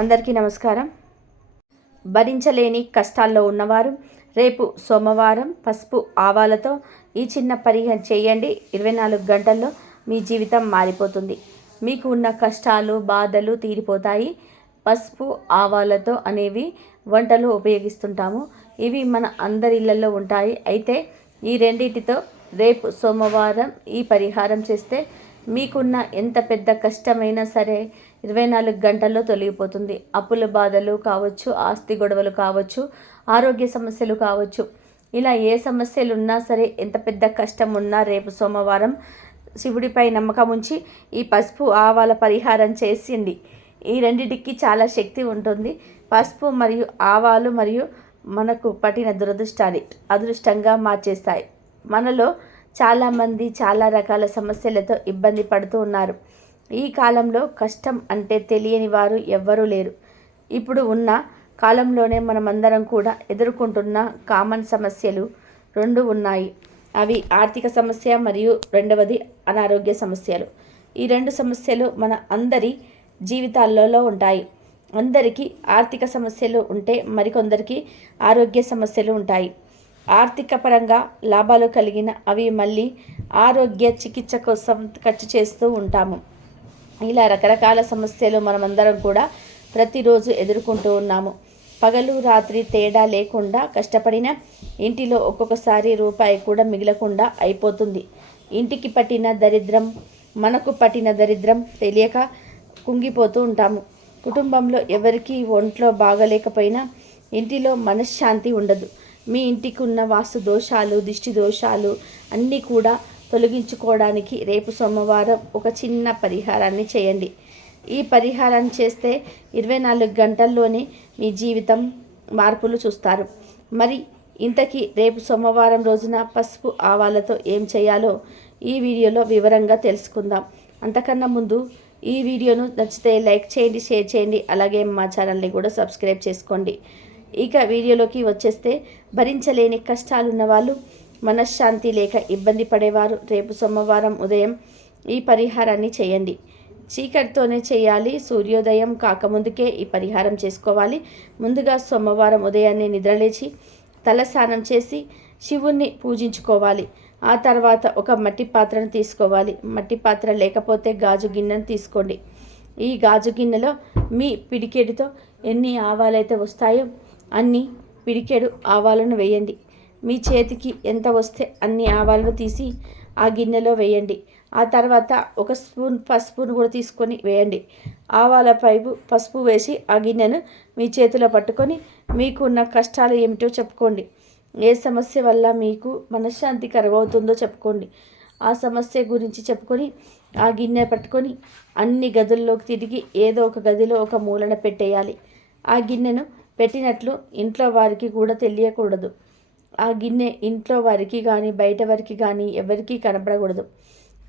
అందరికీ నమస్కారం. భరించలేని కష్టాల్లో ఉన్నవారు రేపు సోమవారం పసుపు ఆవాలతో ఈ చిన్న పరిహారం చేయండి. ఇరవై నాలుగు గంటల్లో మీ జీవితం మారిపోతుంది. మీకు ఉన్న కష్టాలు బాధలు తీరిపోతాయి. పసుపు ఆవాలతో అనేవి వంటలు ఉపయోగిస్తుంటాము. ఇవి మన అందరి ఇళ్ళలో ఉంటాయి. అయితే ఈ రెండింటితో రేపు సోమవారం ఈ పరిహారం చేస్తే మీకున్న ఎంత పెద్ద కష్టమైనా సరే ఇరవై నాలుగు గంటల్లో తొలగిపోతుంది. అప్పుల బాధలు కావచ్చు ఆస్తి గొడవలు కావచ్చు ఆరోగ్య సమస్యలు కావచ్చు. ఇలా ఏ సమస్యలు ఉన్నా సరే ఎంత పెద్ద కష్టం ఉన్నా రేపు సోమవారం శివుడిపై నమ్మకం ఉంచి ఈ పసుపు ఆవాల పరిహారం చేసింది. ఈ రెండిటికి చాలా శక్తి ఉంటుంది. పసుపు మరియు ఆవాలు మరియు మనకు పట్టిన దురదృష్టాన్ని అదృష్టంగా మార్చేస్తాయి. మనలో చాలామంది చాలా రకాల సమస్యలతో ఇబ్బంది పడుతూ ఉన్నారు. ఈ కాలంలో కష్టం అంటే తెలియని వారు ఎవ్వరూ లేరు. ఇప్పుడు ఉన్న కాలంలోనే మనమందరం కూడా ఎదుర్కొంటున్న కామన్ సమస్యలు రెండు ఉన్నాయి. అవి ఆర్థిక సమస్య మరియు రెండవది అనారోగ్య సమస్యలు. ఈ రెండు సమస్యలు మన అందరి జీవితాలలో ఉంటాయి. అందరికీ ఆర్థిక సమస్యలు ఉంటే మరికొందరికి ఆరోగ్య సమస్యలు ఉంటాయి. ఆర్థిక పరంగా లాభాలు కలిగిన అవి మళ్ళీ ఆరోగ్య చికిత్స కోసం ఖర్చు చేస్తూ ఉంటాము. ఇలా రకరకాల సమస్యలు మనమందరం కూడా ప్రతిరోజు ఎదుర్కొంటూ ఉన్నాము. పగలు రాత్రి తేడా లేకుండా కష్టపడిన ఇంటిలో ఒక్కొక్కసారి రూపాయి కూడా మిగలకుండా అయిపోతుంది. ఇంటికి పట్టిన దరిద్రం మనకు పట్టిన దరిద్రం తెలియక కుంగిపోతూ ఉంటాము. కుటుంబంలో ఎవరికి ఒంట్లో బాగలేకపోయినా ఇంటిలో మనశ్శాంతి ఉండదు. మీ ఇంటికి ఉన్న వాస్తు దోషాలు దిష్టి దోషాలు అన్నీ కూడా తొలగించుకోవడానికి రేపు సోమవారం ఒక చిన్న పరిహారాన్ని చేయండి. ఈ పరిహారాన్ని చేస్తే ఇరవై నాలుగు గంటల్లోనే మీ జీవితం మార్పులు చూస్తారు. మరి ఇంతకీ రేపు సోమవారం రోజున పసుపు ఆవాలతో ఏం చేయాలో ఈ వీడియోలో వివరంగా తెలుసుకుందాం. అంతకన్నా ముందు ఈ వీడియోను నచ్చితే లైక్ చేయండి షేర్ చేయండి అలాగే మా ఛానల్ని కూడా సబ్స్క్రైబ్ చేసుకోండి. ఇక వీడియోలోకి వచ్చేస్తే భరించలేని కష్టాలున్న వాళ్ళు మనశ్శాంతి లేక ఇబ్బంది పడేవారు. రేపు సోమవారం ఉదయం ఈ పరిహారాన్ని చేయండి. చీకటితోనే చేయాలి. సూర్యోదయం కాకముందుకే ఈ పరిహారం చేసుకోవాలి. ముందుగా సోమవారం ఉదయాన్నే నిద్రలేచి తలస్నానం చేసి శివుణ్ణి పూజించుకోవాలి. ఆ తర్వాత ఒక మట్టి పాత్రను తీసుకోవాలి. మట్టి పాత్ర లేకపోతే గాజు గిన్నెను తీసుకోండి. ఈ గాజు గిన్నెలో మీ పిడికెడితో ఎన్ని ఆవాలైతే వస్తాయో అన్ని పిడికెడు ఆవాలను వేయండి. మీ చేతికి ఎంత వస్తే అన్ని ఆవాలను తీసి ఆ గిన్నెలో వేయండి. ఆ తర్వాత ఒక స్పూన్ పసుపును కూడా తీసుకొని వేయండి. ఆవాల పైపు పసుపు వేసి ఆ గిన్నెను మీ చేతిలో పట్టుకొని మీకున్న కష్టాలు ఏమిటో చెప్పుకోండి. ఏ సమస్య వల్ల మీకు మనశ్శాంతి కరువవుతుందో చెప్పుకోండి. ఆ సమస్య గురించి చెప్పుకొని ఆ గిన్నె పట్టుకొని అన్ని గదుల్లోకి తిరిగి ఏదో ఒక గదిలో ఒక మూలన పెట్టేయాలి. ఆ గిన్నెను పెట్టినట్లు ఇంట్లో వారికి కూడా తెలియకూడదు. ఆ గిన్నె ఇంట్లో వారికి కానీ బయట వారికి కానీ ఎవరికీ కనపడకూడదు.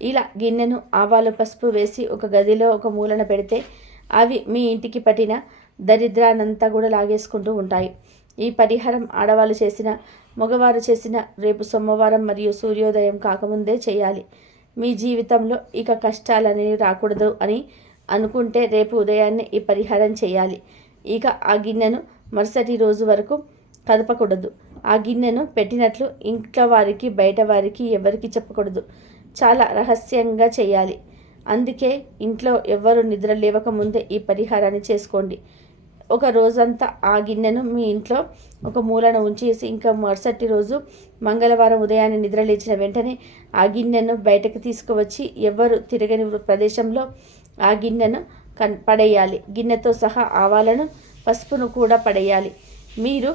ఇలా గిన్నెను ఆవాలు పసుపు వేసి ఒక గదిలో ఒక మూలన పెడితే అవి మీ ఇంటికి పట్టిన దరిద్రానంతా కూడా లాగేసుకుంటూ ఉంటాయి. ఈ పరిహారం ఆడవాళ్ళు చేసిన మగవారు చేసిన రేపు సోమవారం మరియు సూర్యోదయం కాకముందే చేయాలి. మీ జీవితంలో ఇక కష్టాలనేవి రాకూడదు అని అనుకుంటే రేపు ఉదయాన్నే ఈ పరిహారం చేయాలి. ఇక ఆ గిన్నెను మరుసటి రోజు వరకు కదపకూడదు. ఆ గిన్నెను పెట్టినట్లు ఇంట్లో వారికి బయట వారికి ఎవరికి చెప్పకూడదు. చాలా రహస్యంగా చేయాలి. అందుకే ఇంట్లో ఎవరు నిద్ర లేవకముందే ఈ పరిహారాన్ని చేసుకోండి. ఒక రోజంతా ఆ గిన్నెను మీ ఇంట్లో ఒక మూలన ఉంచేసి ఇంకా మరుసటి రోజు మంగళవారం ఉదయాన్నే నిద్ర లేచిన వెంటనే ఆ గిన్నెను బయటకు తీసుకువచ్చి ఎవరు తిరగని ప్రదేశంలో ఆ గిన్నెను కన్ పడేయాలి. గిన్నెతో సహా ఆవాలను పసుపును కూడా పడేయాలి. మీరు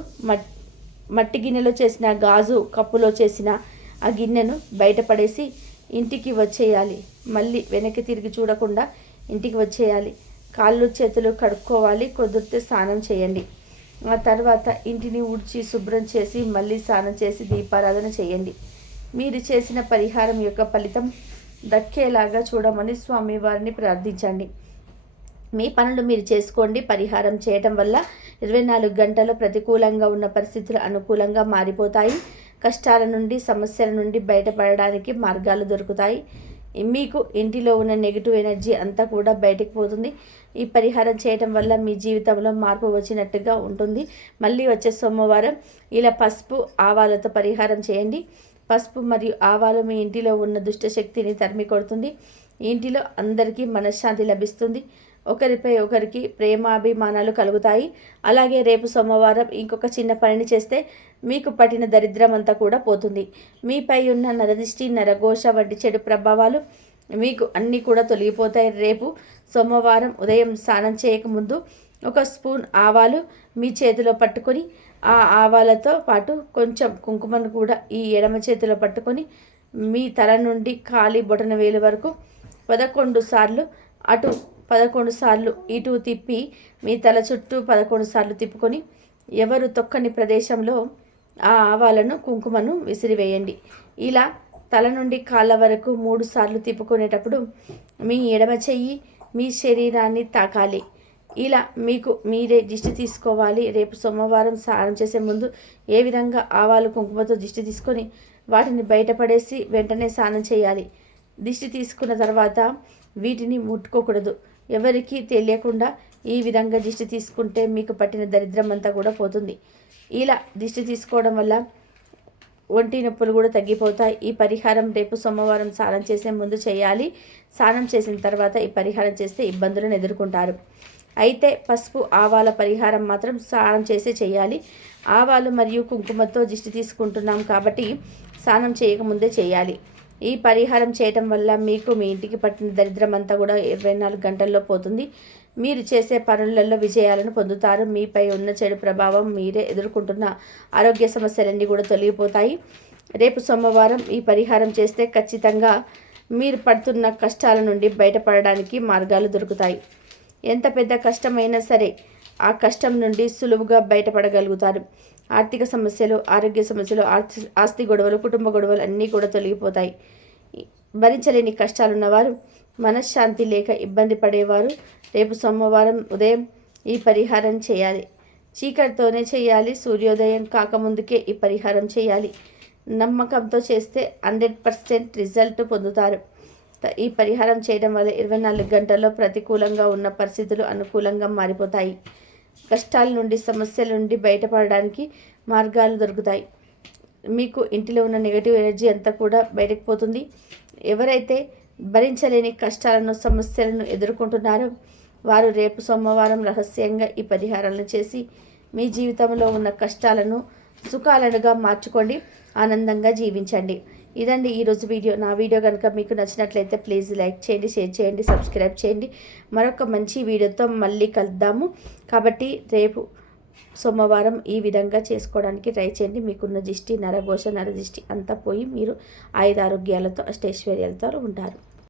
మట్టి గిన్నెలో చేసిన గాజు కప్పులో చేసిన ఆ గిన్నెను బయటపడేసి ఇంటికి వచ్చేయాలి. మళ్ళీ వెనక్కి తిరిగి చూడకుండా ఇంటికి వచ్చేయాలి. కాళ్ళు చేతులు కడుక్కోవాలి. కుదిరితే స్నానం చేయండి. ఆ తర్వాత ఇంటిని ఊడ్చి శుభ్రం చేసి మళ్ళీ స్నానం చేసి దీపారాధన చేయండి. మీరు చేసిన పరిహారం యొక్క ఫలితం దక్కేలాగా చూడమని స్వామివారిని ప్రార్థించండి. మీ పనులు మీరు చేసుకోండి. పరిహారం చేయటం వల్ల ఇరవై నాలుగు గంటలు ప్రతికూలంగా ఉన్న పరిస్థితులు అనుకూలంగా మారిపోతాయి. కష్టాల నుండి సమస్యల నుండి బయటపడడానికి మార్గాలు దొరుకుతాయి. మీకు ఇంటిలో ఉన్న నెగిటివ్ ఎనర్జీ అంతా కూడా బయటకు పోతుంది. ఈ పరిహారం చేయటం వల్ల మీ జీవితంలో మార్పు వచ్చినట్టుగా ఉంటుంది. మళ్ళీ వచ్చే సోమవారం ఇలా పసుపు ఆవాలతో పరిహారం చేయండి. పసుపు మరియు ఆవాలు మీ ఇంటిలో ఉన్న దుష్టశక్తిని తరిమి కొడుతుంది. ఇంటిలో అందరికీ మనశ్శాంతి లభిస్తుంది. ఒకరిపై ఒకరికి ప్రేమాభిమానాలు కలుగుతాయి. అలాగే రేపు సోమవారం ఇంకొక చిన్న పనిని చేస్తే మీకు పట్టిన దరిద్రం అంతా కూడా పోతుంది. మీపై ఉన్న నరదిష్టి నరఘోష వంటి చెడు ప్రభావాలు మీకు అన్నీ కూడా తొలగిపోతాయి. రేపు సోమవారం ఉదయం స్నానం చేయకముందు ఒక స్పూన్ ఆవాలు మీ చేతిలో పట్టుకొని ఆ ఆవాలతో పాటు కొంచెం కుంకుమను కూడా ఈ ఎడమ చేతిలో పట్టుకొని మీ తల నుండి ఖాళీ బొటన వేలు వరకు పదకొండు సార్లు అటు పదకొండు సార్లు ఇటు తిప్పి మీ తల చుట్టూ పదకొండు సార్లు తిప్పుకొని ఎవరు తొక్కని ప్రదేశంలో ఆ ఆవాలను కుంకుమను విసిరివేయండి. ఇలా తల నుండి కాళ్ళ వరకు మూడు సార్లు తిప్పుకునేటప్పుడు మీ ఎడమ చెయ్యి మీ శరీరాన్ని తాకాలి. ఇలా మీకు మీరే దిష్టి తీసుకోవాలి. రేపు సోమవారం స్నానం చేసే ముందు ఏ విధంగా ఆవాలు కుంకుమతో దిష్టి తీసుకొని వాటిని బయటపడేసి వెంటనే స్నానం చేయాలి. దిష్టి తీసుకున్న తర్వాత వీటిని ముట్టుకోకూడదు. ఎవరికీ తెలియకుండా ఈ విధంగా దిష్టి తీసుకుంటే మీకు పట్టిన దరిద్రం అంతా కూడా పోతుంది. ఇలా దిష్టి తీసుకోవడం వల్ల ఒంటి నొప్పులు కూడా తగ్గిపోతాయి. ఈ పరిహారం రేపు సోమవారం స్నానం చేసే ముందు చేయాలి. స్నానం చేసిన తర్వాత ఈ పరిహారం చేస్తే ఇబ్బందులను ఎదుర్కొంటారు. అయితే పసుపు ఆవాల పరిహారం మాత్రం స్నానం చేసే చేయాలి. ఆవాలు మరియు కుంకుమతో దిష్టి తీసుకుంటున్నాం కాబట్టి స్నానం చేయకముందే చేయాలి. ఈ పరిహారం చేయటం వల్ల మీకు మీ ఇంటికి పట్టిన దరిద్రం అంతా కూడా ఇరవై నాలుగు గంటల్లో పోతుంది. మీరు చేసే పనులలో విజయాలను పొందుతారు. మీపై ఉన్న చెడు ప్రభావం మీరే ఎదుర్కొంటున్న ఆరోగ్య సమస్యలన్నీ కూడా తొలగిపోతాయి. రేపు సోమవారం ఈ పరిహారం చేస్తే ఖచ్చితంగా మీరు పడుతున్న కష్టాల నుండి బయటపడడానికి మార్గాలు దొరుకుతాయి. ఎంత పెద్ద కష్టమైనా సరే ఆ కష్టం నుండి సులువుగా బయటపడగలుగుతారు. ఆర్థిక సమస్యలు ఆరోగ్య సమస్యలు ఆస్తి గొడవలు కుటుంబ గొడవలు అన్నీ కూడా తొలగిపోతాయి. భరించలేని కష్టాలున్నవారు మనశ్శాంతి లేక ఇబ్బంది పడేవారు రేపు సోమవారం ఉదయం ఈ పరిహారం చేయాలి. చీకటితోనే చేయాలి సూర్యోదయం కాకముందుకే ఈ పరిహారం చేయాలి. నమ్మకంతో చేస్తే హండ్రెడ్ పర్సెంట్ రిజల్ట్ పొందుతారు. ఈ పరిహారం చేయడం వల్ల ఇరవై నాలుగు గంటల్లో ప్రతికూలంగా ఉన్న పరిస్థితులు అనుకూలంగా మారిపోతాయి. కష్టాల నుండి సమస్యల నుండి బయటపడడానికి మార్గాలు దొరుకుతాయి. మీకు ఇంటిలో ఉన్న నెగటివ్ ఎనర్జీ అంతా కూడా బయటకు పోతుంది. ఎవరైతే భరించలేని కష్టాలను సమస్యలను ఎదుర్కొంటున్నారో వారు రేపు సోమవారం రహస్యంగా ఈ పరిహారాలను చేసి మీ జీవితంలో ఉన్న కష్టాలను సుఖాలనుగా మార్చుకోండి. ఆనందంగా జీవించండి. ఇదండి ఈరోజు వీడియో. నా వీడియో కనుక మీకు నచ్చినట్లయితే ప్లీజ్ లైక్ చేయండి షేర్ చేయండి సబ్స్క్రైబ్ చేయండి. మరొక మంచి వీడియోతో మళ్ళీ కలుద్దాము. కాబట్టి రేపు సోమవారం ఈ విధంగా చేసుకోవడానికి ట్రై చేయండి. మీకున్న దిష్టి నరఘోష నరదిష్టి అంతా పోయి మీరు ఆయుధారోగ్యాలతో అష్టైశ్వర్యాలతో ఉంటారు.